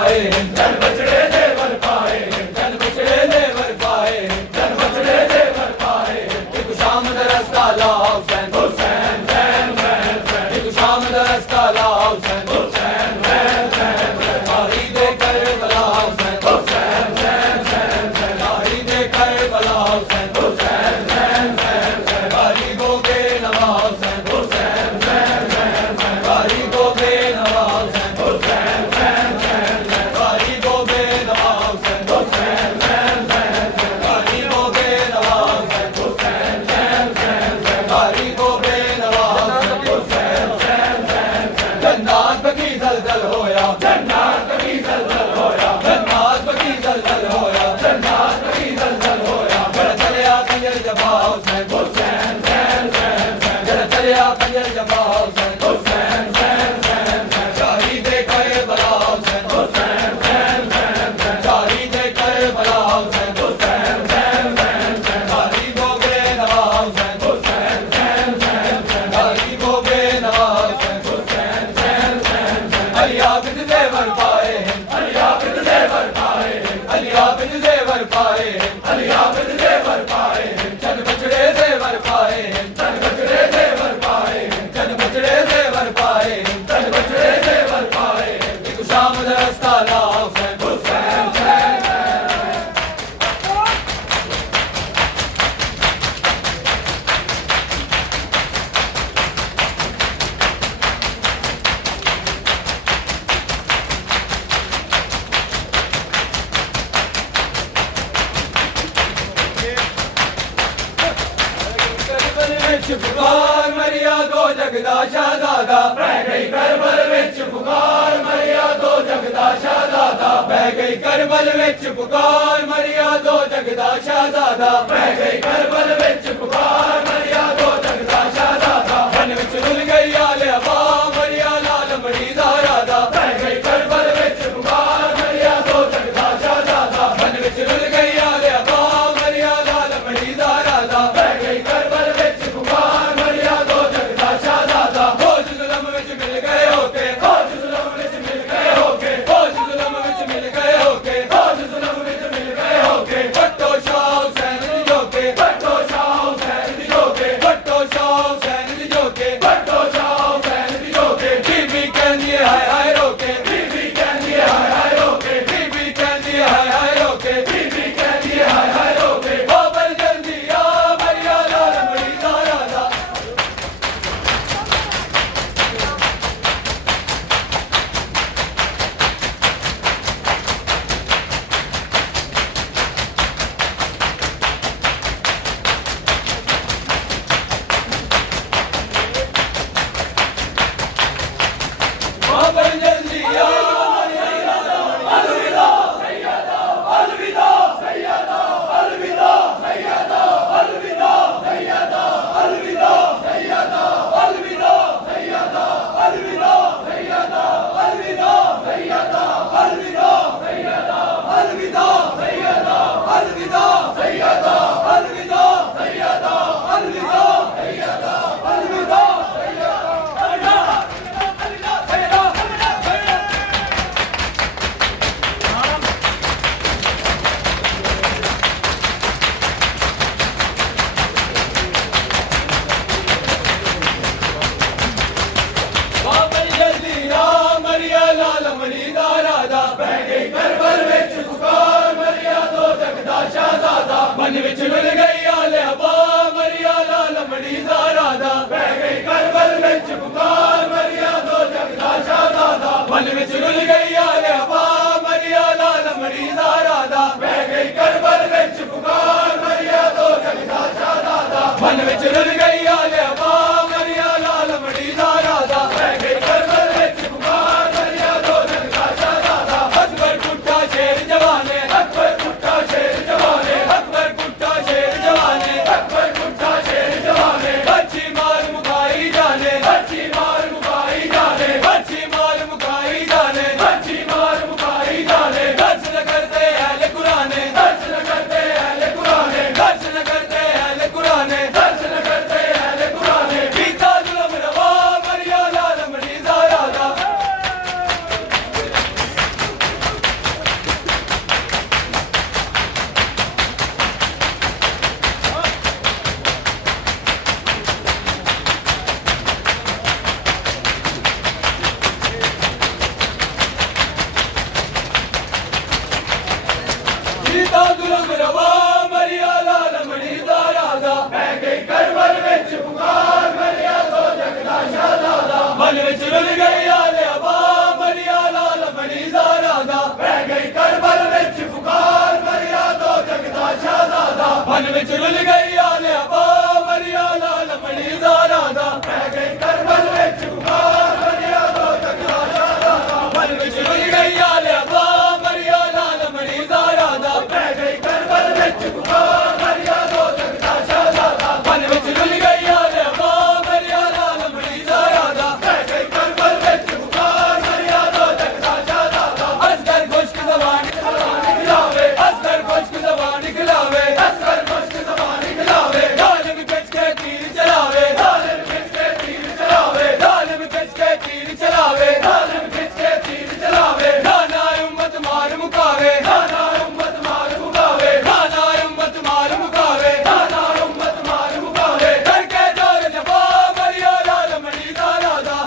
जन बछड़े देवर पाए, जन बछड़े देवर पाए, जन बछड़े देवर पाए। एक शाम दरस्ता ला हुसैन, हुसैन हुसैन हुसैन। एक शाम दरस्ता ला हुसैन, हुसैन हुसैन हुसैन। बारी दे करबला हुसैन, हुसैन हुसैन हुसैन। बारी दे करबला हुसैन, हुसैन हुसैन हुसैन। बारी गो बेनवा हुसैन, हुसैन हुसैन हुसैन। बारी गो बेनवा हुसैन, हुसैन हुसैन हुसैन। बारी गो बेनवा हुसैन, हुसैन हुसैन हुसैन। बारी गो बेनवा हुसैन, हुसैन हुसैन हुसैन। बारी गो बेनवा हुसैन, हुसैन हुसैन हुसैन। जन्नत बकी जलजल होया, जन्नत बकी जलजल होया, जन्नत बकी जलजल होया, जन्नत बकी जलजल होया। जरा चलिया कंजर जबा हुसैन, हुसैन हुसैन हुसैन। जरा चलिया कंजर जबा हुसैन, हुसैन हुसैन हुसैन। जारी दे करबला हुसैन, हुसैन हुसैन हुसैन। जारी दे करबला हुसैन, हुसैन हुसैन हुसैन। बारी गो बेनवा हुसैन, हुसैन हुसैन हुसैन। बारी गो बेनवा हुसैन, हुसैन हुसैन हुसैन। अली आबिद देवर पाए, अली आबिद देवर पाए, अली आबिद देवर पाए, अली आबिद देवर पाए। जन बछड़े देवर पाए, जन बछड़े देवर पाए, जन बछड़े देवर पाए, जन बछड़े देवर पाए। एक शाम दरस्ता ला हुसैन, हुसैन हुसैन। करबल विच पुकार मरिया दो जगदा शहजादा, बह गई करबल विच पुकार मरिया दो जगदा शहजादा। बह गई करबल विच पुकार मरिया दो जगदा शहजादा। बह गई करबल विच पुकार मरिया दो जगदा शहजादा। वन विच रुल गई आले हवा मरिया लाल मड़ी ज़हरादा। बह गई करबल विच पुकार मरिया दो जगदा शहजादा। वन विच रुल गई आले हवा मरिया लाल मड़ी ज़हरादा। बह गई करबल विच पुकार मरिया दो जगदा शहजादा। खोज जुल्म विच मिल गए होके, खोज जुल्म विच मिल गए होके, खोज जुल्म विच मिल गए होके, खोज जुल्म विच मिल गए होके। भट्टो शाह हुसैन दी जोके, भट्टो शाह हुसैन दी जोके, भट्टो शाह हुसैन दी जोके, भट्टो शाह हुसैन दी जोके। बीबी कहंदी है हाय हाय रोके, बीबी कहंदी है हाय हाय रोके, बीबी कहंदी है हाय हाय रोके, बीबी कहंदी है हाय हाय रोके। बाबर जल्दी आ मरिया लाल मड़ी ज़हरादा। बाबर जल्दी आ मरिया लाल अलविदा सैयदा, अलविदा सैयदा, अलविदा सैयदा, अलविदा सैयदा, अलविदा सैयदा, अलविदा सैयदा, अलविदा सैयदा, अलविदा सैयदा, अलविदा सैयदा, अलविदा सैयदा, अलविदा सैयदा, अलविदा सैयदा, अलविदा सैयदा, अलविदा बाबर जल्दी आ मरिया लाल मड़ी ज़हरादा। बह गई करबल विच पुकार मरिया दो जगदा शहजादा। वन विच रुल गई आले हवा मरिया लाल मड़ी ज़हरादा। बह गई करबल विच पुकार मरिया दो जगदा शहजादा। वन विच रुल गई आले हवा मरिया लाल मड़ी ज़हरादा। बह गई करबल विच पुकार मरिया दो जगदा शहजादा। वन विच रुल गई आले हवा मरिया लाल मड़ी ज़हरादा। बह गई करबल विच पुकार मरिया दो जगदा शहजादा। अकबर कुट्टा शेर जवाने, अकबर कुट्टा शेर जवाने, अकबर कुट्टा शीता जुल्म रवा मरिया लाल मणि दा राधा पै गई करबल विच पुकार मरिया तो जगदा शहजादा मन विच रुल गई आले अबा मरिया लाल मणि दा राधा पै गई करबल विच पुकार मरिया तो जगदा शहजादा मन विच रुल गई आले अबा मरिया लाल मणि दा राधा पै गई करबल विच पुकार मरिया तो जगदा शहजादा मन विच रुल गई आले अबा मरिया लाल मणि दा राधा पै गई करबल विच पुकार मरिया तो जगदा शहजादा मन विच रुल गई आले अबा मरिया लाल मणि दा राधा पै गई करबल विच पुकार मरिया तो जगदा शहजादा असगर खुश्क ज़बान खिलावे असगर खुश्क ज़बान खिलावे असगर खुश्क ज़बान खिलावे जालिम कच के तीर चलावे जालिम कच के तीर चलावे जालिम कच के तीर चलावे जालिम कच के तीर चलावे नाना उम्मत मार मुकावे नाना उम्मत मार मुकावे नाना उम्मत मार मुकावे नाना उम्मत मार मुकावे करके जोर जफा मरिया लाल मणि दा राधा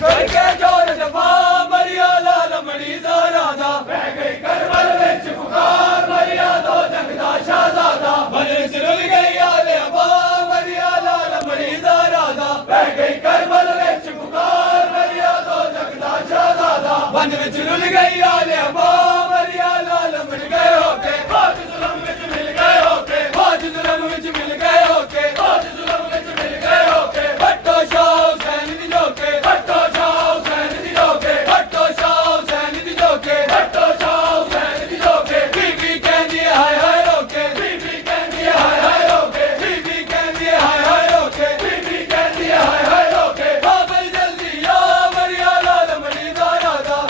करके जोर जफा मरिया लाल मणि दा राधा पै गई करबल विच पुकार मरिया तो जगदा शहजादा मन विच रुल गई आले अबा मरिया लाल मणि दा राधा पै गई करबल विच पुकार मरिया तो जगदा शहजादा मन विच रुल गई आले अबा मरिया लाल मणि गए होके फौज जुल्म विच मिल गए होके फौज जुल्म विच मिल गए होके फौज जुल्म विच मिल गए होके भट्टो शाह हुसैन दी जोके भट्टो शाह हुसैन दी जोके भट्टो शाह हुसैन दी जोके भट्टो शाह हुसैन दी जोके बीबी कहंदी हाय हाय रोके बीबी कहंदी हाय हाय रोके बीबी कहंदी हाय हाय रोके बीबी कहंदी हाय हाय रोके बाबल जल्दी आ मरिया लाल मणि दा राधा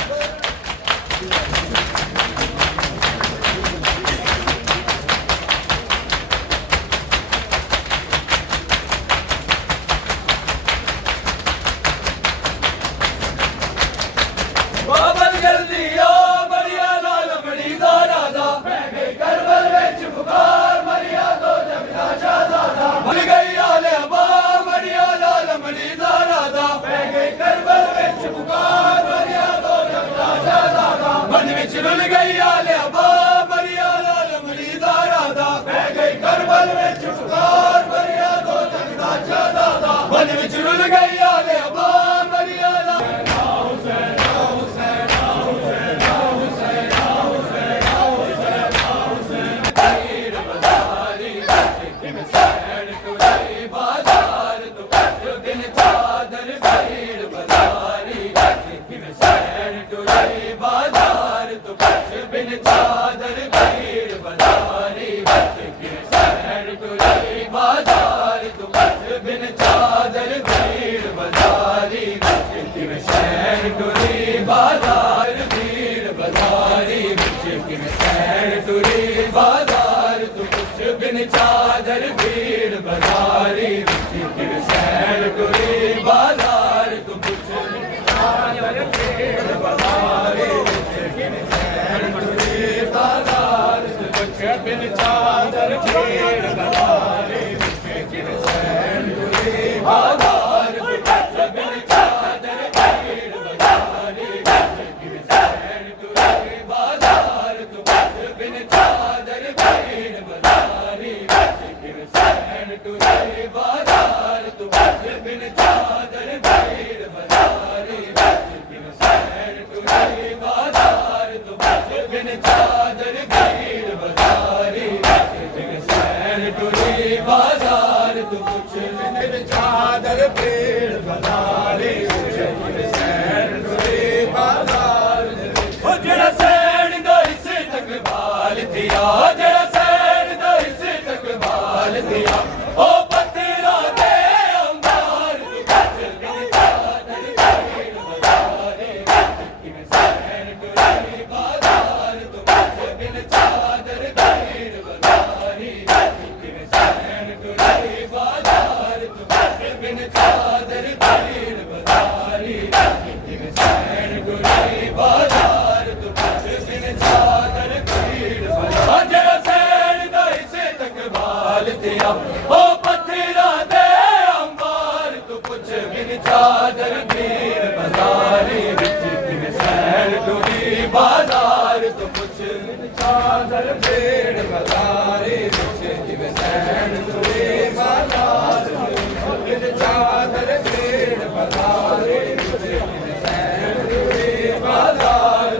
बाबल जल्दी आ मरिया लाल मणि दा राधा पै गई करबल विच पुकार मरिया तो जगदा शहजादा भूल गई आले अबा मरिया लाल मणि दा राधा पै गई करबल विच पुकार मरिया तो जगदा शहजादा मन विच रुल गई आले अबा मरिया लाल मणि दा राधा पै गई करबल विच पुकार मरिया तो जगदा शहजादा मन विच रुल गई आले अबा मरिया लाल चादर भीड़ बाजारी किन सैर टुरी बाजार तू कुछ चादर भीड़ बाजारी किन सैर टुरी बाजार तू कुछ बिन चादर भीड़ बाजारी किन सैर टुरी बाजार तू कुछ बिन चादर भीड़ बाजारी किन सैर टुरी बाजार तू कुछ बिन चादर भीड़ बाजारी चादर भीड़ बाजारी विच किवें सैन टुरी बाजार तो पुछ चादर भीड़ बाजारी विच किवें सैन टुरी बाजार बिन चादर भीड़ बाजारी विच किवें सैन टुरी बाजार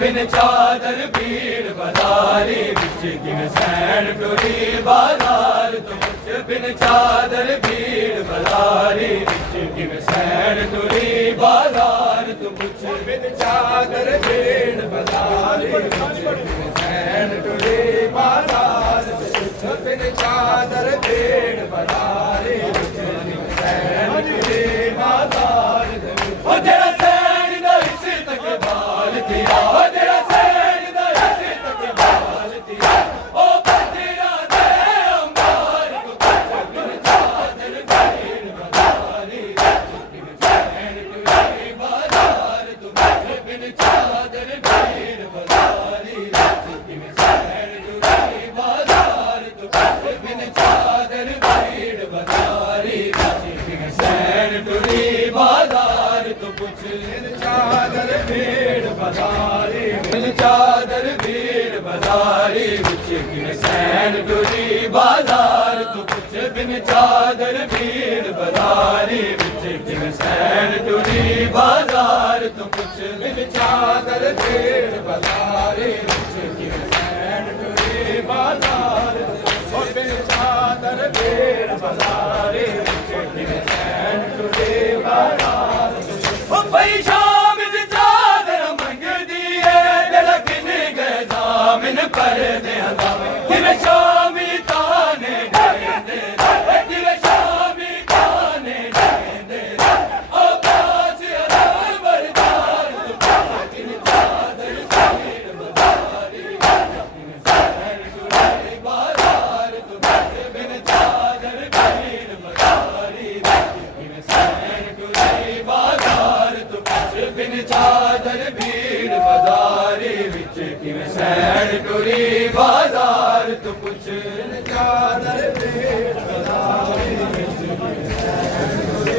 बिन चादर भीड़ बाजारी विच किवें सैन टुरी बाजार तो पुछ बिन चादर भीड़ बाजारी विच किवें सैन टुरी बाजार तो पुछ बिन चादर भीड़ बाजारी विच किवें सैन टुरी बाजार बिन चादर भीड़ बाजारी विच किवें सैन टुरी बाजार ओ जेड़ा सैन दा इस तक बाल थिया ओ जेड़ा सैन दा इस तक बाल थिया ओ बतेरा दे अंबार को बिन चादर भीड़ बाजारी किवें सैन टुरी बाजार तो बिन चादर भीड़ बाजारी किवें सैन टुरी बाजार तो बिन चादर भीड़ बाजारी किवें सैन टुरी बाजार तो पुछ बिन चादर भीड़ बाजारी बिन चादर भीड़ बाजारी विच किवें सैन टुरी बाजार तो पुछ बिन चादर भीड़ बाजारी विच किवें सैन टुरी बाजार तो पुछ बिन चादर भीड़ बाजारी विच किवें सैन टुरी बाजार ओ बिन चादर भीड़ बाजारी विच किवें सैन टुरी बाजार ओ भई शाम दी चादर मंगदी है दिल किने गए जामिन पर देंदा किवें शामी ताने देंदे किवें शामी ताने देंदे ओ पास अलाल बरदार तू किन चादर भीड़ बाजारी किवें सैन टुरी बाजार तू बिन चादर भीड़ बाजारी किवें सैन टुरी बाजार तू बिन चादर भीड़ बाजारी विच किवें सैन टुरी बाजार तू पुछ बिन चादर भीड़ बाजारी विच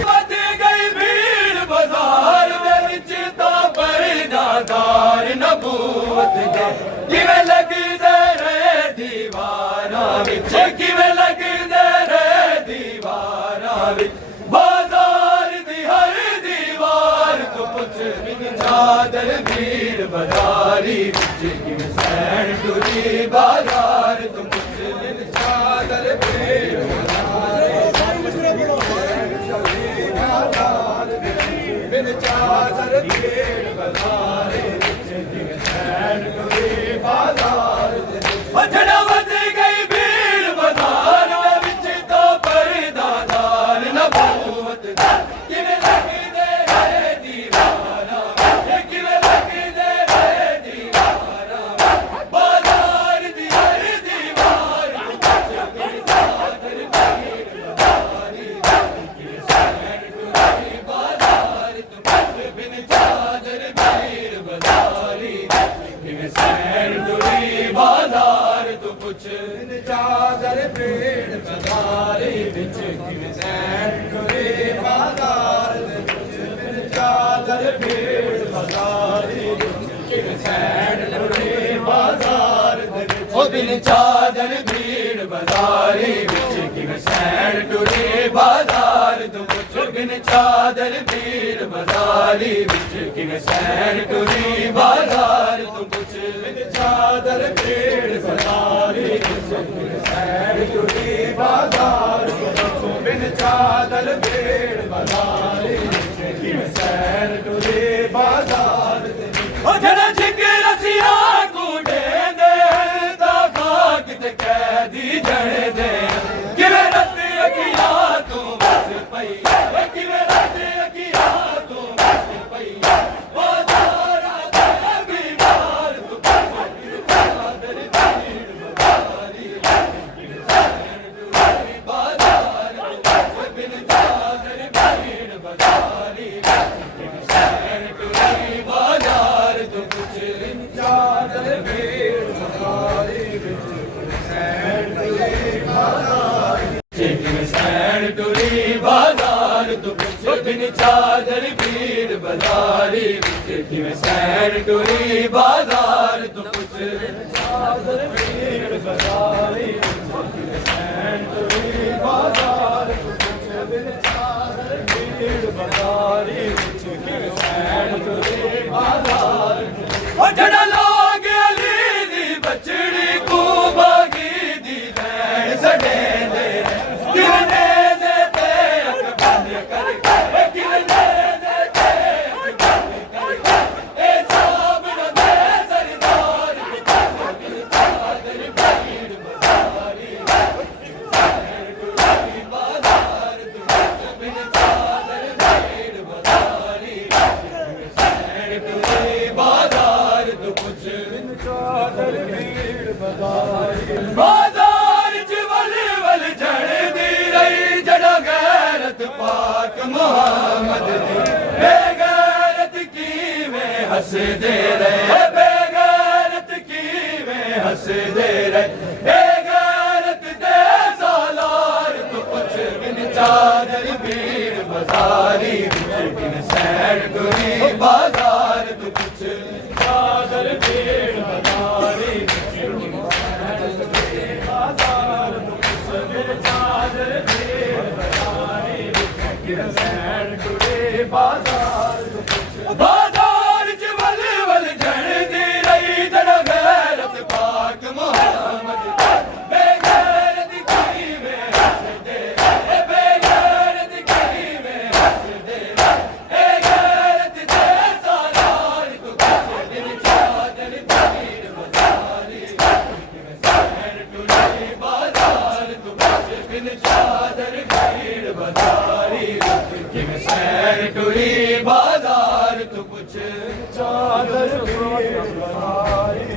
वध गई भीड़ बाजार दे विच तां परदादार नबूवत दे किवें लगदे रहे दीवारां विच किवें लगदे रहे दीवारां विच बाजार दी हर दीवार तो पुछ बिन चादर भीड़ बाजारी विच किवें सैन टुरी बाजार तो पुछ बिन चादर भीड़ बाजारी बिन चादर भीड़ बाजारी विच किवें सैन टुरी बाजार ओ जड़ा वध गई भीड़ बाजार दे विच तो परदादार नबूवत दा किवें लगदे रहे दीवारां किवें लगदे रहे दीवारां बाजार दी हर दीवार बिन चादर भीड़ बाजारी किवें सैन टुरी बाजार बिन चादर भीड़ बाजारी किवें सैन टुरी बाजार तो पुछ बिन चादर भीड़ बाजारी विच किवें सैन टुरी बाजार बिन चादर भीड़ बाजारी किवें सैन टुरी बाजार ओ बिन चादर भीड़ बाजारी विच किवें सैन टुरी बाजार तो पुछ बिन चादर भीड़ बाजारी विच किवें सैन टुरी बाजार तो पुछ बिन चादर भीड़ बाजारी विच किवें सैन टुरी बाजार बिन चादर भीड़ बाजारी विच किवें सैन टुरी बाजार ओ जड़ा जिगर रसिया कूड़े दे ता खाक ते कैदी जड़े दे किवें रत अखियां तू बस पई किवें रत अखियां तू बस पई बाजारा दे बीमार तू चादर भीड़ बाजारी किवें सैन टुरी बाजार बिन चादर भीड़ बाजारी किवें सैन टुरी बाजार तो पुछ बिन चादर भीड़ बाजारी विच किवें सैन टुरी बाजार किवें सैन टुरी बाजार तो पुछ बिन चादर चादर भीड़ बाजारी कि मैं सैन टुरी बाजार तो कुछ चादर भीड़ बाजारी कि मैं सैन टुरी बाजार तो कुछ चादर भीड़ बाजारी कि मैं सैन टुरी बाजार जड़ा लोग अली दी बचड़ी को बागी दी लैन सड़े दे किरने देते अकबन करके किरने देते अकबन करके ए साहब रबे सरदार चादर भीड़ बाजारी बाजार बिन चादर भीड़ बाजारी बाजार तो कुछ चादर भीड़ बाजारी बाजार च वल वल जड़ दी रही जड़ा गैरत पाक मोहम्मद दी बेगैरत की में हंस दे रहे बेगैरत की में हंस दे रहे बेगैरत दे सालार तो कुछ बिन चादर भीड़ बाजारी बिन सैन टुरी बाजार तो कुछ चादर भीड़ बाजारी बाजार तो कुछ चादर भीड़ बाजारी सैन टुरी बाजार तो कुछ बाजार च वल वल जड़ दी रही जड़ गैरत पाक मोहम्मद बेगैरत की में हंस दे बेगैरत की में हंस दे बेगैरत दे सालार तो कुछ बिन चादर भीड़ बाजारी सैन टुरी बाजार तो कुछ बिन चादर भीड़ बाजारी कि मैं सैन टुरी बाजार तो कुछ चादर भीड़ बाजारी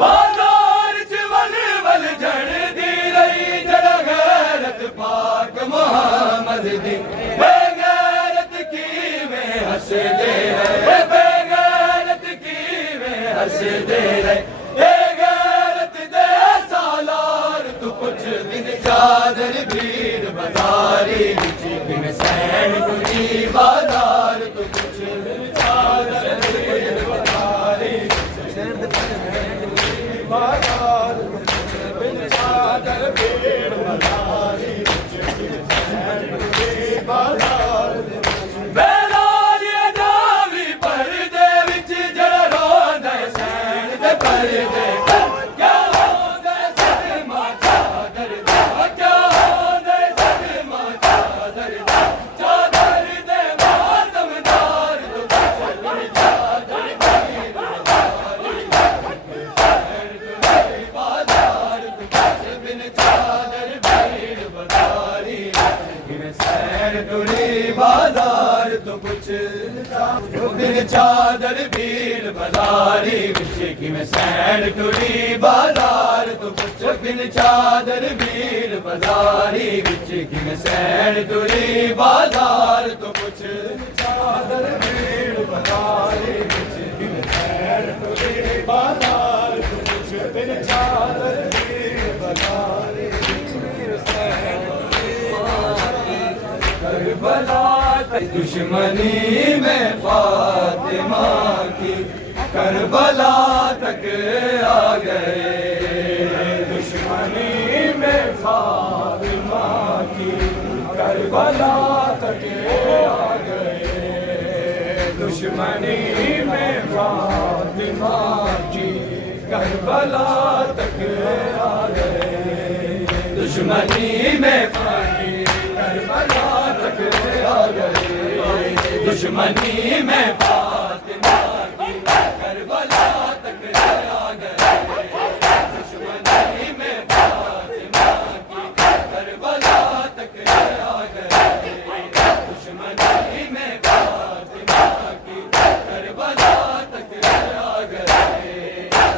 बाजार च वल वल जड़ दी रही जड़ा गैरत पाक मोहम्मद दी बेगैरत की में हंस दे रहे बेगैरत की में हंस दे रहे बेगैरत दे सालार तू कुछ बिन चादर भीड़ बाजारी बिन सैन टुरी बाजार तो कुछ चादर भीड़ बाजारी बाजार बिन चादर भीड़ बाजारी बाजार बेलाल अजावी परदे विच जड़ा रोंदा सैन दे परदे क्या होंदा सदमा चादर दा क्या होंदा सदमा चादर दा चादर दे मातमदार तो कुछ चादर भीड़ बाजार तो कुछ बिन चादर भीड़ बाजारी बिन सैन टुरी बाजार तो कुछ बिन चादर भीड़ बाजारी कि मैं सैन टुरी बाजार तो कुछ बिन चादर भीड़ बाजारी कि मैं सैन टुरी बाजार तो कुछ चादर भीड़ बाजारी कि मैं सैन टुरी बाजार तो कुछ बिन चादर भीड़ बाजारी करबला दुश्मनी में फातिमा की करबला तक आ गए दुश्मनी में फातिमा की करबला तक आ गए दुश्मनी में फातिमा की करबला तक आ गए दुश्मनी में करबला तक आ गए दुश्मनी में फातिमा की करबला तक आ गए दुश्मनी में फातिमा की करबला तक आ गए दुश्मनी में फातिमा की करबला तक आ गए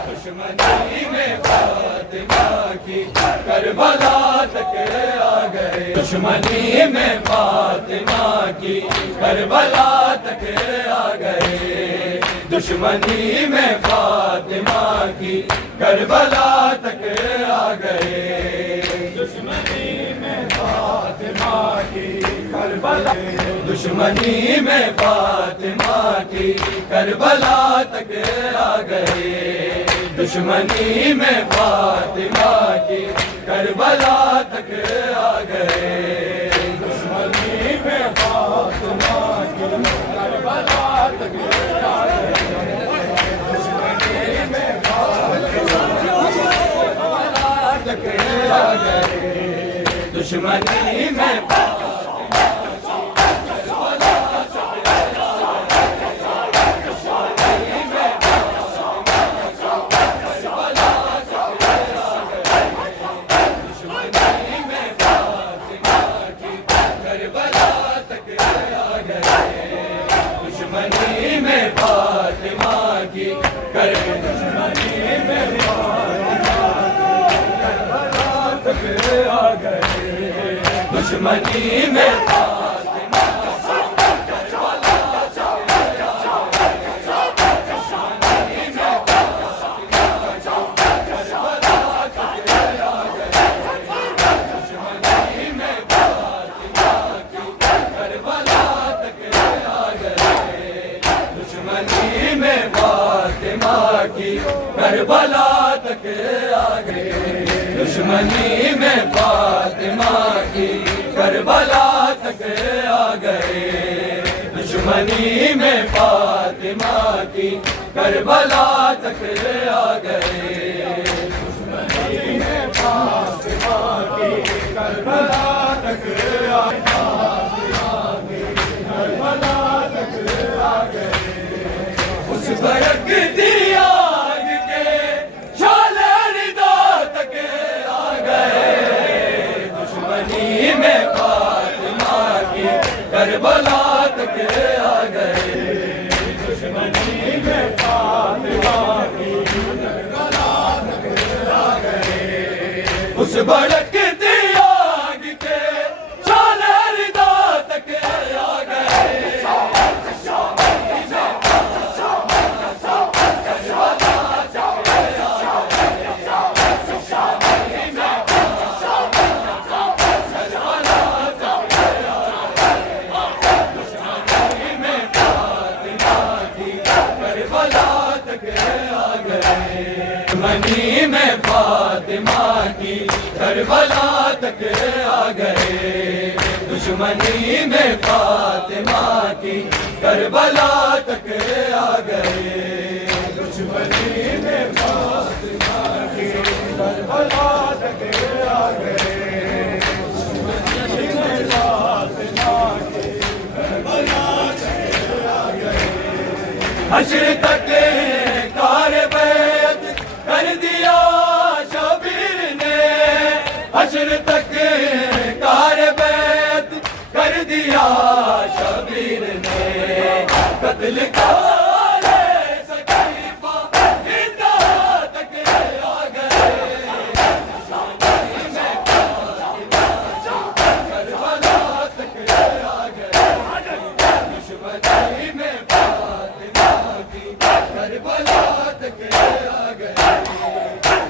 दुश्मनी में फातिमा की करबला तक आ गए दुश्मनी में फातिमा की करबला तक आ गए दुश्मनी में फातिमा की करबला तक आ गए दुश्मनी में फातिमा की दुश्मनी में फातिमा की करबला तक आ गए। दुश्मनी में फातिमा की करबला तक आ गए। दुश्मनी में फातिमा की करबला तक आ गए। दुश्मनी में फातिमा तक आ गए। दुश्मनी में दुश्मनी में करबला तक आ गए। दुश्मनी में फातिमा की करबला तक आ गए। दुश्मनी में फातिमा की करबला तक आ गए। दुश्मनी में फातिमा की करबला तक आ गए। करबला तक आ गए। उस बरक दिया में फातिमा की करबला तक आ गए। दुश्मनी में फातिमा की करबला तक आ गए। उस भड़क दिया के शोले रिदा तक आ गए। दुश्मनी में फातिमा की करबला तक आ गए। दुश्मनी में फातिमा की करबला तक आ गए। दुश्मनी में फातिमा की करबला तक आ गए। दुश्मनी में फातिमा की करबला तक आ गए। हश्र तक कर दिया शबीर ने। हश्र तक कार बैत कर दिया शबीर ने। कत्ल का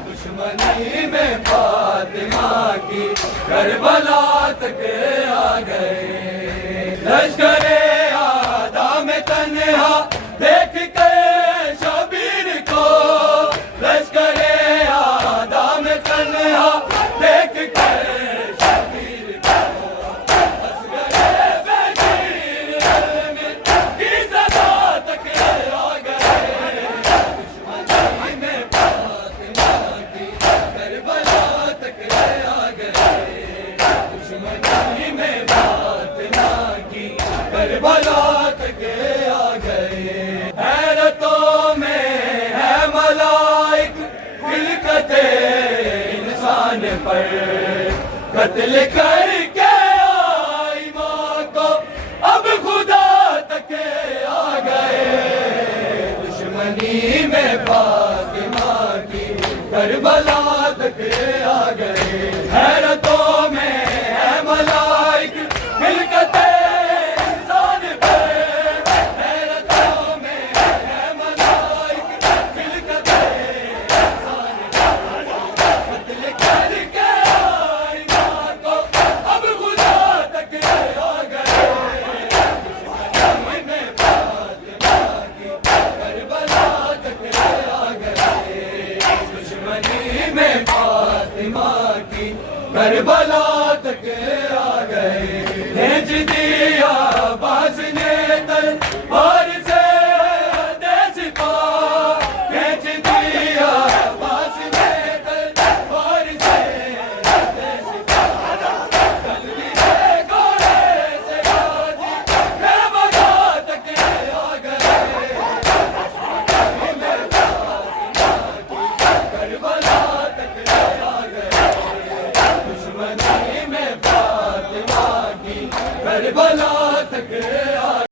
दुश्मनी में फातिमा की करबला तक आ गए। लश्करे आदा में तन्हा देख के शबीर को। लश्करे आदा में तन्हा देख के शबीर को। असगरे बेशीर में की सदा तक आ गए। दुश्मनी में फातिमा की करबला तक आ गए। दुश्मनी में फातिमा की करबला तक आ गए। हैरतों में है मलाइक खिलकते इंसान पर। कत्ल करके आई माँ को अब खुदा तक आ गए। दुश्मनी में फातिमा की करबला तक आ गए। हैरतों में है मलाइक खिलकते इंसान पर। हैरतों में है मलाइक खिलकते इंसान पर। कत्ल करके आई माँ को अब खुदा तक आ गए। तक